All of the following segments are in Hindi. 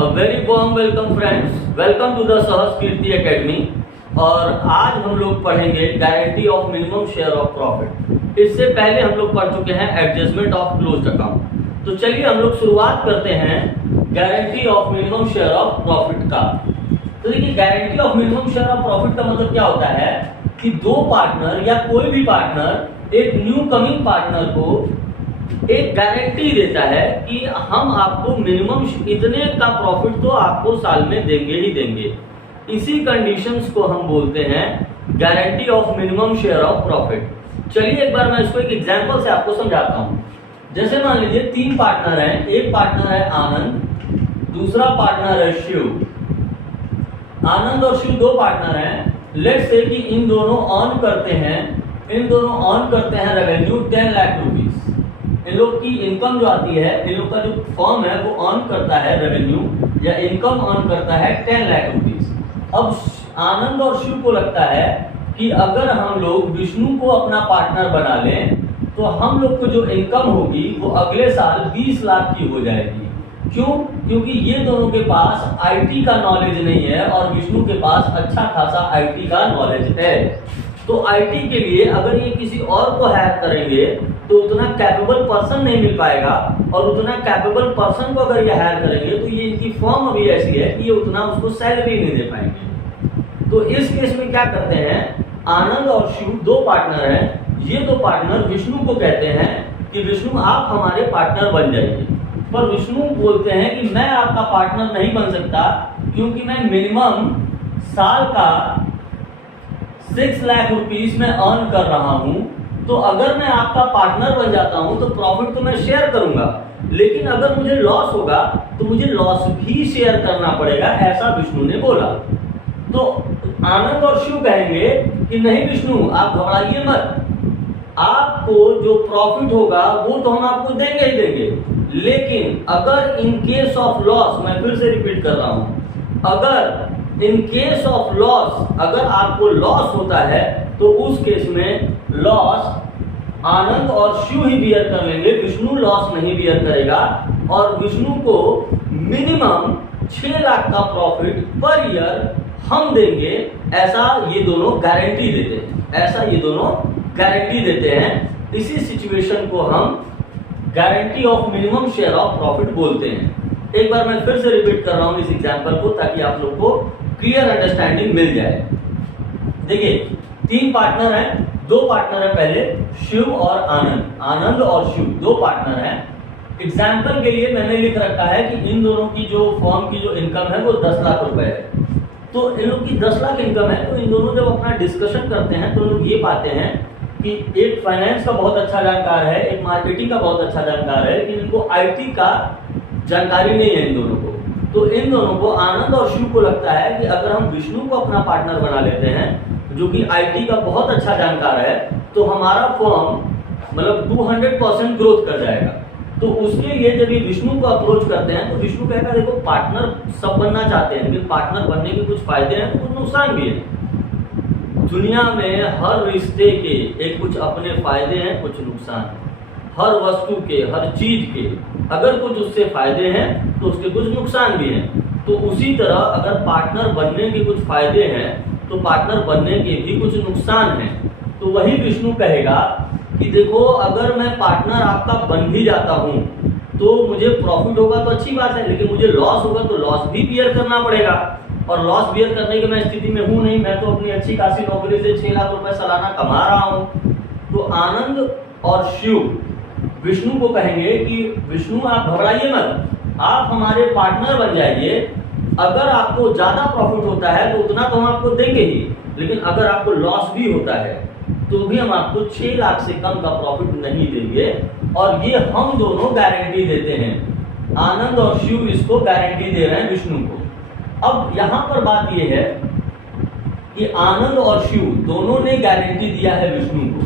A very warm welcome friends, welcome to the सहस कीर्ति एकेडमी। और आज हम लोग पढ़ेंगे guarantee of minimum share of profit. इससे पहले हम लोग पढ़ चुके हैं एडजस्टमेंट ऑफ क्लोज्ड अकाउंट। तो चलिए हम लोग शुरुआत करते हैं guarantee of minimum share of profit का। तो देखिए guarantee of minimum share of profit का मतलब क्या होता है कि दो पार्टनर या कोई भी पार्टनर एक न्यू कमिंग पार्टनर को एक गारंटी देता है कि हम आपको मिनिमम इतने का प्रॉफिट तो आपको साल में देंगे ही देंगे। इसी कंडीशंस को हम बोलते हैं guarantee of minimum share of profit. चलिए एक बार मैं इसको एक एग्जांपल से आपको समझाता हूं। जैसे मान लीजिए तीन पार्टनर हैं, एक पार्टनर है आनंद, दूसरा पार्टनर है शिव। आनंद और शिव दो पार्टनर हैं। लेट्स से कि इन दोनों ऑन करते हैं रेवेन्यू 10 लाख रुपीस। इन लोग की इनकम जो आती है, इन लोग का जो फर्म है वो ऑन करता है रेवेन्यू या इनकम ऑन करता है 10 लाख रुपीस। अब आनंद और शिव को लगता है कि अगर हम लोग विष्णु को अपना पार्टनर बना लें तो हम लोग को जो इनकम होगी वो अगले साल 20 लाख की हो जाएगी। क्यों? क्योंकि ये दोनों के पास आईटी का नॉलेज नहीं है और विष्णु के पास अच्छा खासा आईटी का नॉलेज है। तो आईटी के लिए अगर ये किसी और को हायर करेंगे तो उतना कैपेबल पर्सन नहीं मिल पाएगा, और उतना कैपेबल पर्सन को अगर ये हायर करेंगे तो ये इनकी फर्म अभी ऐसी है कि ये उतना उसको सैलरी नहीं दे पाएंगे। तो इस केस में क्या करते हैं, आनंद और शिव दो पार्टनर हैं। ये दो पार्टनर विष्णु को कहते हैं कि विष्णु आप हमारे पार्टनर बन जाइए। पर विष्णु बोलते हैं कि मैं आपका पार्टनर नहीं बन सकता क्योंकि मैं मिनिमम साल का 6 लाख रुपीस में अर्न कर रहा हूं। तो अगर मैं आपका पार्टनर बन जाता हूं तो प्रॉफिट तो मैं शेयर करूंगा, लेकिन अगर मुझे लॉस होगा तो मुझे लॉस भी शेयर करना पड़ेगा, ऐसा विष्णु ने बोला। तो आनंद और शिव कहेंगे कि नहीं विष्णु आप घबराइए मत, आपको जो प्रॉफिट होगा वो तो हम आपको देंगे ही देंगे, लेकिन अगर इन केस ऑफ लॉस, मैं फिर से रिपीट कर रहा हूं, अगर इन केस ऑफ लॉस, अगर आपको लॉस होता है तो उस केस में लॉस आनंद और शिव ही बियर कर लेंगे, विष्णु लॉस नहीं बियर करेगा। और विष्णु को मिनिमम 6 लाख का प्रॉफिट पर ईयर हम देंगे, ऐसा ये दोनों गारंटी देते हैं। इसी सिचुएशन को हम guarantee of minimum share of profit बोलते हैं। एक बार मैं फिर से रिपीट कर रहा हूं इस एग्जांपल को ताकि आप लोग को क्लियर अंडरस्टैंडिंग मिल जाए। देखिए तीन पार्टनर हैं, दो पार्टनर है पहले शिव और आनंद और शिव दो पार्टनर हैं। एग्जाम्पल के लिए मैंने लिख रखा है कि इन दोनों की जो फर्म की जो इनकम है वो 10 लाख रुपए है। तो इन लोग की 10 लाख इनकम है, तो इन दोनों जब अपना डिस्कशन करते हैं तो लोग ये पाते हैं कि एक फाइनेंस का बहुत अच्छा जानकार है, एक मार्केटिंग का बहुत अच्छा जानकार है, लेकिन इनको आईटी का जानकारी नहीं है इन दोनों को। तो इन दोनों को, आनंद और शिव को लगता है कि अगर हम विष्णु को अपना पार्टनर बना लेते हैं जो कि आईटी का बहुत अच्छा जानकार है, तो हमारा फर्म मतलब 200% ग्रोथ कर जाएगा। तो उसके लिए जब ये विष्णु को अप्रोच करते हैं तो विष्णु कहता है देखो पार्टनर सब बनना चाहते हैं, लेकिन पार्टनर बनने के कुछ फायदे हैं तो कुछ नुकसान भी है। दुनिया में हर रिश्ते के एक कुछ अपने फायदे हैं, कुछ नुकसान है। हर वस्तु के, हर चीज के अगर कुछ उससे फायदे हैं तो उसके कुछ नुकसान भी हैं। तो उसी तरह अगर पार्टनर बनने के कुछ फायदे हैं तो पार्टनर बनने के भी कुछ नुकसान हैं। तो वही विष्णु कहेगा कि देखो अगर मैं पार्टनर आपका बन भी जाता हूं तो मुझे प्रॉफिट होगा तो अच्छी बात है, लेकिन मुझे लॉस होगा तो लॉस भी बियर करना पड़ेगा, और लॉस बियर करने की मैं स्थिति में हूं नहीं। मैं तो अपनी अच्छी खासी नौकरी से 6 लाख रुपए सालाना कमा रहा हूं। तो आनंद और शिव विष्णु को कहेंगे कि विष्णु आप घबराइए मत, आप हमारे पार्टनर बन जाइए। अगर आपको ज्यादा प्रॉफिट होता है तो उतना तो हम आपको देंगे ही, लेकिन अगर आपको लॉस भी होता है तो भी हम आपको 6 लाख से कम का प्रॉफिट नहीं देंगे। और ये हम दोनों गारंटी देते हैं, आनंद और शिव इसको गारंटी दे रहे हैं विष्णु को। अब यहाँ पर बात यह है कि आनंद और शिव दोनों ने गारंटी दिया है विष्णु को।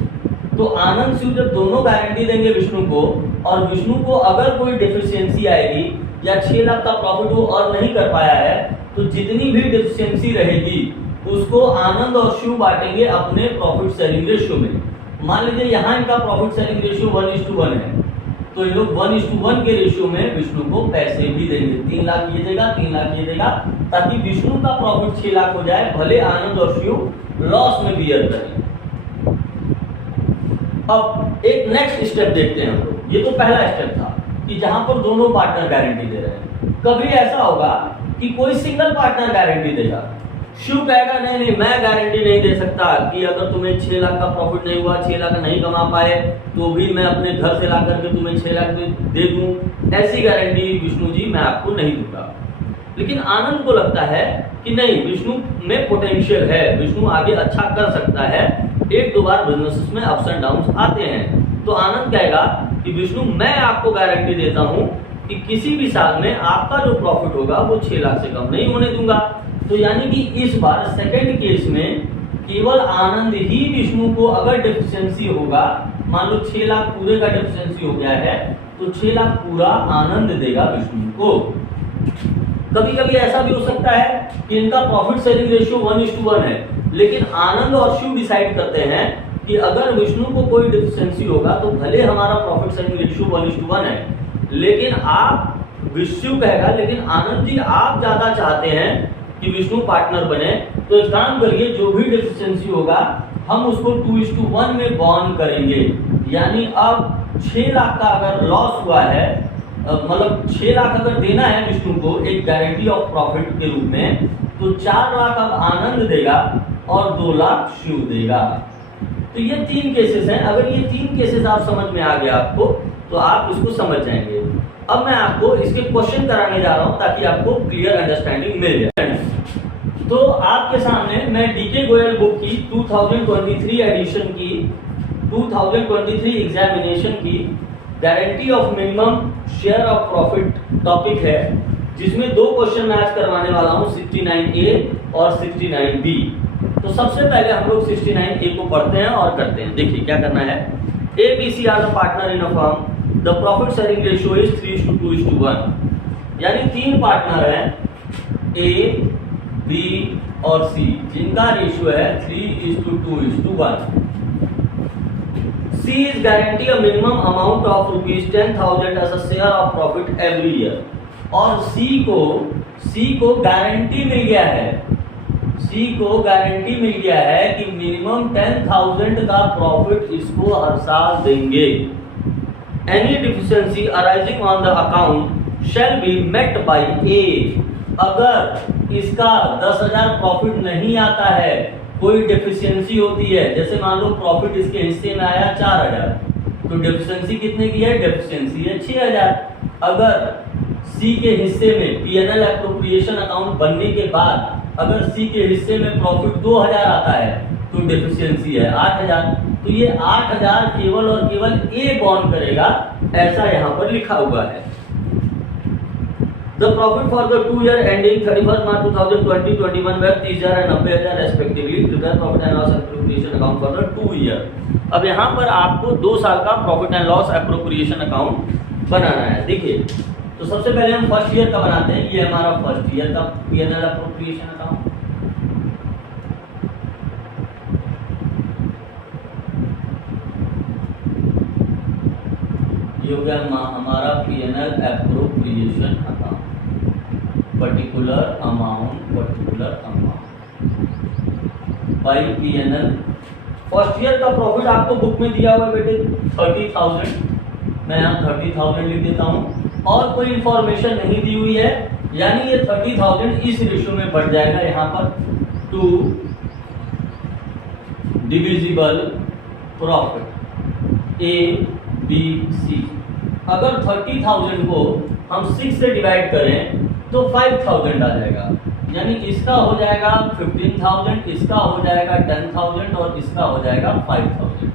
तो आनंद शिव जब दोनों गारंटी देंगे विष्णु को, और विष्णु को अगर कोई डेफिशिएंसी आएगी या 6 लाख का प्रॉफिट वो अर्न नहीं कर पाया है, तो जितनी भी डेफिशिएंसी रहेगी उसको आनंद और शिव बांटेंगे अपने प्रॉफिट सेलिंग रेशियो में। मान लीजिए यहाँ इनका प्रॉफिट सेलिंग रेशियो 1:1 है, तो ये लोग 1:1 के रेशियो में विष्णु को पैसे भी देंगे। 3 लाख ये देगा, 3 लाख ये देगा, ताकि विष्णु का प्रॉफिट 6 लाख हो जाए, भले आनंद और शिव लॉस में बियर करें। अब एक नेक्स्ट स्टेप देखते हैं हम लोग। ये तो पहला स्टेप था कि जहां पर दोनों पार्टनर गारंटी दे रहे हैं। कभी ऐसा होगा कि कोई सिंगल पार्टनर गारंटी देगा, शिव कहेगा नहीं नहीं मैं गारंटी नहीं दे सकता कि अगर तुम्हें 6 लाख का प्रॉफिट नहीं हुआ, 6 लाख नहीं कमा पाए, तो भी मैं अपने घर से ला करके तुम्हें 6 लाख दे दूं, ऐसी गारंटी विष्णु जी मैं आपको नहीं दूंगा। लेकिन आनंद को लगता है कि नहीं, विष्णु में पोटेंशियल है, विष्णु आगे अच्छा कर सकता है, 1-2 बार बिजनेस में अप्स एंड डाउन आते हैं। तो आनंद कहेगा कि विष्णु मैं आपको गारंटी देता हूं कि किसी भी साल में आपका जो प्रॉफिट होगा वो 6 लाख से कम नहीं होने दूंगा। तो यानी कि इस बार सेकंड केस में केवल आनंद ही विष्णु को, अगर डेफिशिएंसी होगा, मान लो 6 लाख पूरे का डेफिशिएंसी हो गया है, तो 6 लाख पूरा आनंद देगा विष्णु को। कभी कभी ऐसा भी हो सकता है कि इनका प्रॉफिट शेयरिंग रेशियो 1:1 है, लेकिन आनंद और शिव डिसाइड करते हैं कि अगर विष्णु को कोई डेफिशिएंसी होगा तो भले हमारा प्रॉफिट शेयरिंग रेशियो 1:1 है, लेकिन आप, विष्णु कहेगा लेकिन आनंद जी आप ज्यादा चाहते हैं कि विष्णु पार्टनर बने, तो एक काम करिए, जो भी डेफिशिएंसी होगा हम उसको 2:1 में बॉन्ड करेंगे। यानी अब 6 लाख का अगर लॉस हुआ है, मतलब 6 लाख अगर देना है विष्णु को एक गारंटी ऑफ प्रॉफिट के रूप में, तो 4 लाख अब आनंद देगा और 2 लाख शिव देगा। तो ये 3 केसेस हैं। अगर ये 3 केसेस आप समझ में आ गया आपको, तो आप इसको समझ जाएंगे। अब मैं आपको इसके क्वेश्चन कराने जा रहा हूं ताकि आपको क्लियर अंडरस्टैंडिंग मिल जाए। तो आपके सामने मैं डीके गोयल बुक की 2023 एडिशन की, 2023 एग्जामिनेशन की guarantee of minimum share of profit topic है, जिसमें 2 क्वेश्चन मैं आज करवाने वाला हूं, 69A और 69B। तो सबसे पहले हम लोग 69A को पढ़ते हैं और करते हैं। देखिए क्या करना है। A, B, C are the partner in a firm, the profit sharing ratio is 3:2:1। यानी 3 पार्टनर हैं A, B और C, जिनका रेशियो है 3:2:1। C is guarantee a minimum amount of ₹10,000 as a share of profit every year। और C को गारंटी मिल गया है, C को गारंटी मिल गया है कि मिनिमम 10,000 का प्रॉफिट इसको हर साल देंगे। Any deficiency arising on the account shall be met by A। अगर इसका 10,000 प्रॉफिट नहीं आता है, कोई डेफिशिएंसी होती है, जैसे मान लो प्रॉफिट इसके हिस्से में आया 4,000, तो डेफिशिएंसी कितने की है? डेफिशिएंसी है 6,000। अगर सी के हिस्से में पीएनएल एप्रोप्रिएशन अकाउंट बनने के बाद अगर सी के हिस्से में प्रॉफिट 2,000 आता है, तो डेफिशिएंसी है 8,000। तो ये 8,000 केवल और केवल ए बॉन्ड करेगा, ऐसा यहाँ पर लिखा हुआ है। The profit for the 2 year ending 31st March 2020-21 were 30,000 and 90,000 respectively. Prepare profit and loss appropriation account for the 2 year। अब यहाँ पर आपको 2 साल का profit and loss appropriation account बनाना है। देखिए, तो सबसे पहले हम फर्स्ट ईयर का बनाते हैं। ये हमारा फर्स्ट ईयर का पीएनएल एप्रोप्रिएशन अकाउंट। ये हो गया हमारा PNL appropriation account, particular amount by PNL. First year का प्रॉफिट आपको बुक में दिया हुआ है बेटे 30,000, मैं यहाँ 30,000 लिख देता हूँ, और कोई इंफॉर्मेशन नहीं दी हुई है, यानी ये 30,000 इस रेशियो में बढ़ जाएगा यहाँ पर 2 divisible profit A, B, C। अगर 30,000 को हम 6 से डिवाइड करें तो 5,000 आ जाएगा, यानी इसका हो जाएगा 15,000, इसका हो जाएगा 10,000 और इसका हो जाएगा 5,000।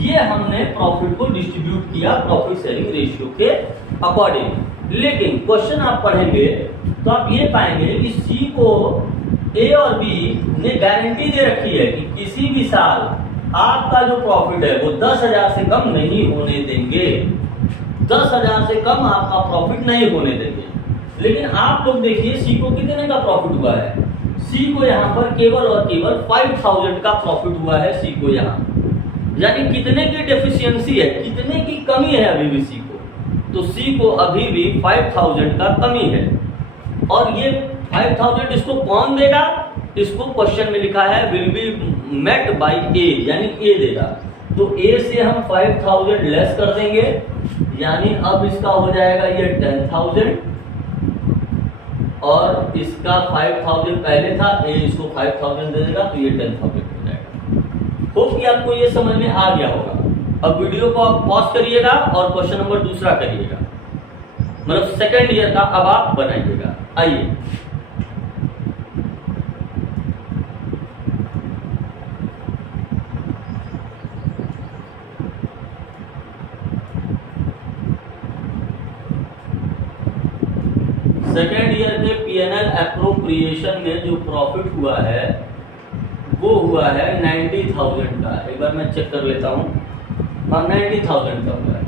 ये हमने प्रॉफिट को डिस्ट्रीब्यूट किया प्रॉफिट शेयरिंग रेशियो के अकॉर्डिंग। लेकिन क्वेश्चन आप पढ़ेंगे तो आप ये पाएंगे कि सी को ए और बी ने गारंटी दे रखी है कि किसी भी साल आपका जो प्रॉफिट है वो 10,000 से कम नहीं होने देंगे, 10,000 से कम आपका प्रॉफिट नहीं होने देंगे। लेकिन आप लोग देखिए सी को कितने का प्रॉफिट हुआ है। सी को यहाँ पर केवल और केवल 5,000 का प्रॉफिट हुआ है सी को यहाँ। यानी कितने की डेफिशिएंसी है, कितने की कमी है अभी भी सी को, तो सी को अभी भी 5000 का कमी है। और ये 5000 इसको कौन देगा, इसको क्वेश्चन में लिखा है विल बी मेट बाय ए, यानी ए देगा। तो ए से हम 5000 लेस कर देंगे, यानी अब इसका हो जाएगा ये 10000 और इसका 5000 पहले था, ए इसको 5000 दे देगा तो ये 10000 हो जाएगा। होप कि आपको ये समझ में आ गया होगा। अब वीडियो को आप पॉज करिएगा और क्वेश्चन नंबर दूसरा करिएगा, मतलब सेकेंड ईयर का अब आप बनाइएगा। आइए सेकेंड ईयर के पीएनएल एप्रोप्रिएशन में जो प्रॉफिट हुआ है वो हुआ है 90,000 का। एक बार मैं चेक कर लेता हूँ। हाँ, 90,000 का हुआ है।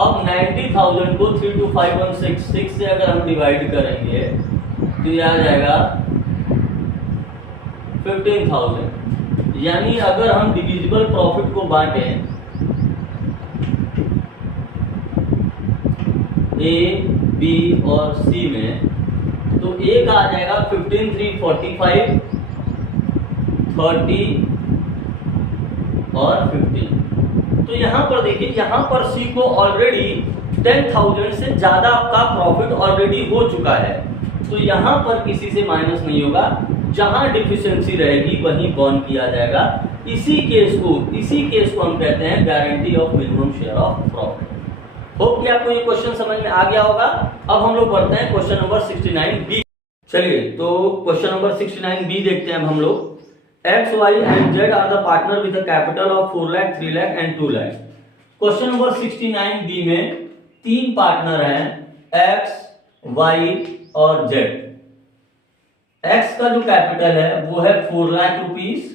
अब 90,000 को 32516 से अगर हम डिवाइड करेंगे तो ये आ जाएगा 15,000। यानी अगर हम डिविजिबल प्रॉफिट को बांटें ए, बी और सी में, तो ए का आ जाएगा 15, 3, 45, 30 और 15। तो यहां पर देखिए, यहां पर सी को ऑलरेडी 10,000 से ज्यादा आपका प्रॉफिट ऑलरेडी हो चुका है, तो यहां पर किसी से माइनस नहीं होगा। जहां डिफिशिएंसी रहेगी वहीं बॉर्न किया जाएगा। इसी केस को हम कहते हैं guarantee of minimum share of profit. Hope कि आपको ये क्वेश्चन समझ में आ गया होगा। अब हम लोग बढ़ते हैं क्वेश्चन नंबर 69 बी। चलिए तो क्वेश्चन नंबर 69 बी देखते हैं हम लोग। X, Y and Z are the partner with a capital of 4 lakh, 3 lakh and 2 lakh। Question number 69 B में तीन पार्टनर हैं X, Y और Z। X का जो कैपिटल है वो है 4 लाख रुपीस,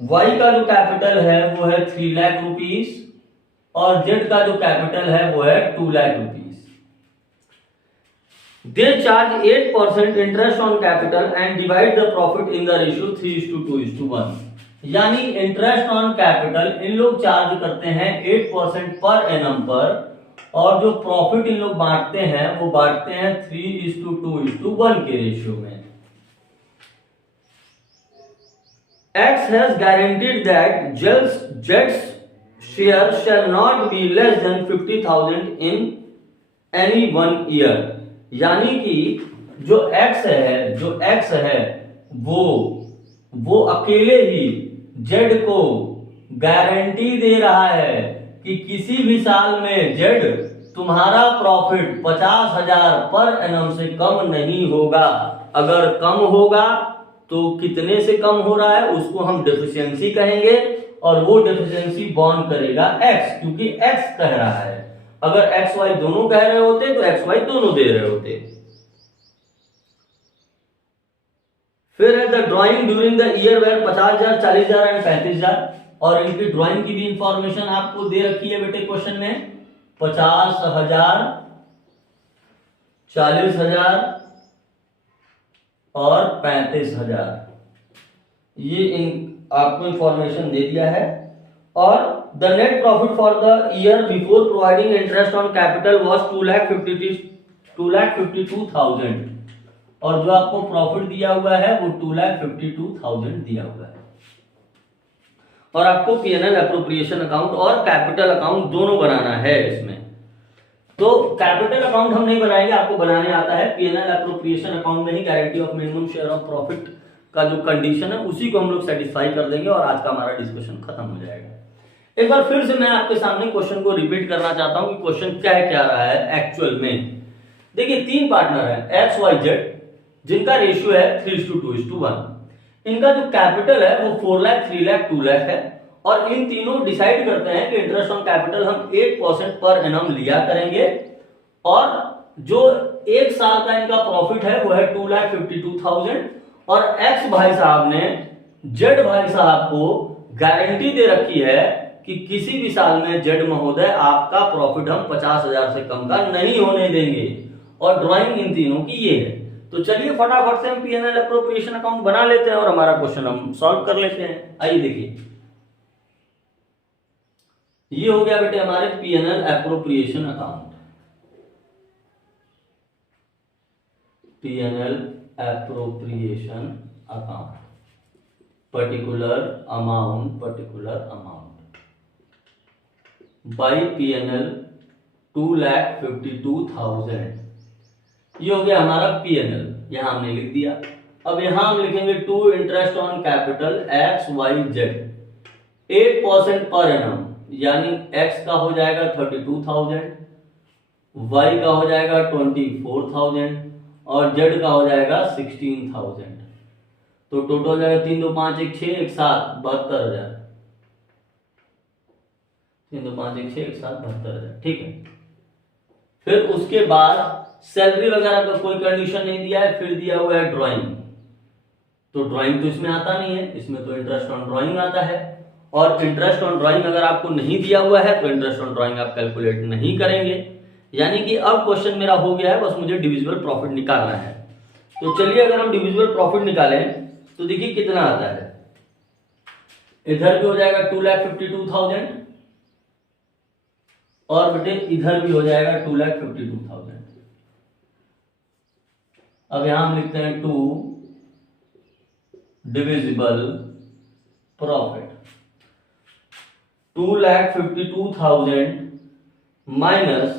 Y का जो कैपिटल है वो है 3 लाख रुपीस और Z का जो कैपिटल है वो है 2 lakh rupees. They charge 8% interest on capital and divide the profit in the ratio 3:2:1। यानी इंटरेस्ट ऑन कैपिटल इन लोग चार्ज करते हैं 8% पर एनम पर, और जो प्रॉफिट इन लोग बांटते हैं वो बांटते हैं 3:2:1 के रेशियो में। X has guaranteed that Z's share shall not be less than 50,000 in any one year। यानी कि जो X है वो अकेले ही Z को गारंटी दे रहा है कि किसी भी साल में Z तुम्हारा प्रॉफिट 50,000 पर एनम से कम नहीं होगा। अगर कम होगा तो कितने से कम हो रहा है उसको हम डेफिशिएंसी कहेंगे, और वो डेफिशिएंसी बॉर्न करेगा X, क्योंकि X कह रहा है। अगर एक्स वाई दोनों कह रहे होते तो एक्स वाई दोनों दे रहे होते। फिर है the drawing during the year were 50,000, 40,000 and 35,000। और इनकी ड्राइंग की भी इंफॉर्मेशन आपको दे रखी है बेटे क्वेश्चन में। 50,000, 40,000 और 35,000, ये आपको इंफॉर्मेशन दे दिया है। और the net profit for the year before providing interest on capital was 2,52,000, और जो आपको प्रॉफिट दिया हुआ है वो 2,52,000 दिया हुआ है। और आपको पीएनएल एप्रोप्रिएशन अकाउंट और कैपिटल अकाउंट दोनों बनाना है इसमें। तो कैपिटल अकाउंट हम नहीं बनाएंगे, आपको बनाने आता है। पीएनएल एप्रोप्रिएशन अकाउंट में ही guarantee of minimum share of profit का जो कंडीशन है उसी को हम लोग सेटिस्फाई कर देंगे और आज का हमारा डिस्कशन खत्म हो जाएगा। एक बार फिर से मैं आपके सामने क्वेश्चन को रिपीट करना चाहता हूं कि क्वेश्चन क्या रहा है एक्चुअल में। देखिए तीन पार्टनर है एक्स वाई जेड, जिनका रेशियो है 3:2:1। इनका जो कैपिटल है वो 4 लाख, 3 लाख, 2 लाख है, और इन तीनों डिसाइड करते हैं कि इंटरेस्ट ऑन कैपिटल हम 8% पर एनम लिया करेंगे, और जो एक साल का इनका प्रॉफिट है वो है 2,52,000। और एक्स भाई साहब ने जेड भाई साहब को गारंटी दे रखी है कि किसी भी साल में जेड महोदय आपका प्रॉफिट हम 50,000 से कम का नहीं होने देंगे। और ड्राइंग इन तीनों की ये है। तो चलिए फटाफट से हम पीएनएल एप्रोप्रिएशन अकाउंट बना लेते हैं और हमारा क्वेश्चन हम सॉल्व कर लेते हैं। आइए देखिए ये हो गया बेटे हमारे P&L appropriation account, P&L appropriation account, particular amount by P&L 2,52,000। ये हो गया हमारा P&L, यहां हमने लिख दिया। अब यहां हम लिखेंगे to interest on capital XYZ 8% per annum, यानी x का हो जाएगा 32,000, y का हो जाएगा 24,000 और z का हो जाएगा 16,000। तो टोटल हो जाएगा 3 2 5 1 6 1 7 72,000, 3 2 5 1 6 1 7 72,000। ठीक है, फिर उसके बाद सैलरी वगैरह का कोई कंडीशन नहीं दिया है, फिर दिया हुआ है ड्राइंग। तो ड्राइंग तो इसमें आता नहीं है, इसमें तो इंटरेस्ट ऑन ड्राइंग आता है। और इंटरेस्ट ऑन ड्राइंग अगर आपको नहीं दिया हुआ है तो इंटरेस्ट ऑन ड्राइंग आप कैलकुलेट नहीं करेंगे। यानी कि अब क्वेश्चन मेरा हो गया है, बस मुझे डिविजिबल प्रॉफिट निकालना है। तो चलिए अगर हम डिविजिबल प्रॉफिट निकालें तो देखिए कितना आता है। इधर भी हो जाएगा 2,52,000 और बेटे इधर भी हो जाएगा 2,52,000। अब यहां हम लिखते हैं 2 divisible profit, 2,52,000 minus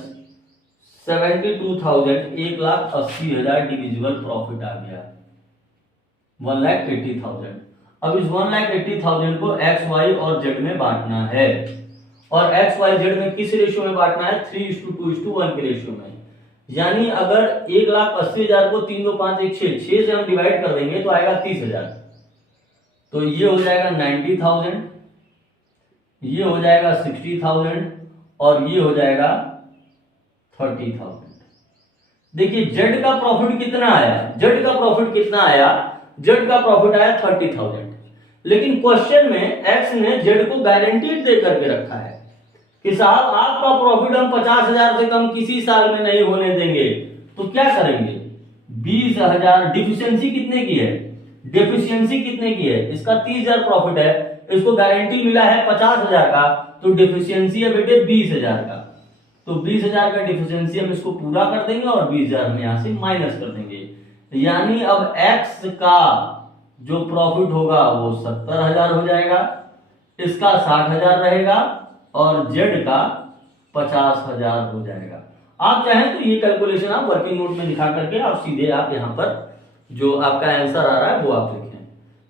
72,000, 1,80,000 divisible profit आ गया 1,80,000। अब इस 1,80,000 को x, y और z में बांटना है, और x, y, z में किस रेशियो में बांटना है? 3:2:1 के रेशियो में। यानी अगर 1,80,000 को 3 2 5 1 6 से हम डिवाइड कर देंगे तो आएगा 30,000। तो ये हो जाएगा 90,000, ये हो जाएगा 60,000 और ये हो जाएगा 30,000। देखिए जेड का प्रॉफिट कितना आया, जेड का प्रॉफिट कितना आया, जेड का प्रॉफिट आया 30,000। लेकिन क्वेश्चन में एक्स ने जेड को गारंटीड दे करके रखा है कि साहब आपका प्रॉफिट हम 50,000 से कम किसी साल में नहीं होने देंगे। तो क्या करेंगे? 20,000। डिफिशियंसी कितने की है? डिफिशियंसी कितने की है? इसका 30,000 प्रॉफिट है, इसको गारंटी मिला है 50,000 का, तो डिफिशियंसी है बेटे 20,000 का। तो 20,000 का डिफिशियंसी हम इसको पूरा कर देंगे और 20,000 हम यहां से माइनस कर देंगे। यानी अब एक्स का जो प्रॉफिट होगा वो 70,000 हो जाएगा, इसका 60,000 रहेगा और जेड का 50,000 हो जाएगा। आप चाहें तो ये कैलकुलेशन आप वर्किंग नोट में लिखा करके आप सीधे आप यहाँ पर जो आपका आंसर आ रहा है वो आप लिखें।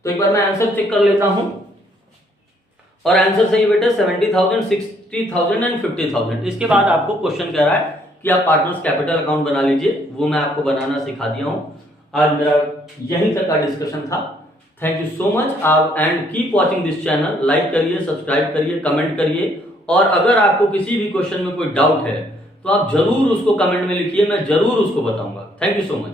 तो एक बार मैं आंसर चेक कर लेता हूं, और आंसर सही बेटा 70,000, 60,000 एंड 50,000। इसके बाद आपको क्वेश्चन कह रहा है कि आप पार्टनर्स कैपिटल अकाउंट बना लीजिए, वो मैं आपको बनाना सिखा दिया हूं। आज मेरा यहीं तक का डिस्कशन था। थैंक यू सो मच आप and keep watching this channel. Like करिए, सब्सक्राइब करिए, कमेंट करिए, और अगर आपको किसी भी क्वेश्चन में कोई डाउट है तो आप जरूर उसको कमेंट में लिखिए, मैं जरूर उसको बताऊंगा। Thank you so much.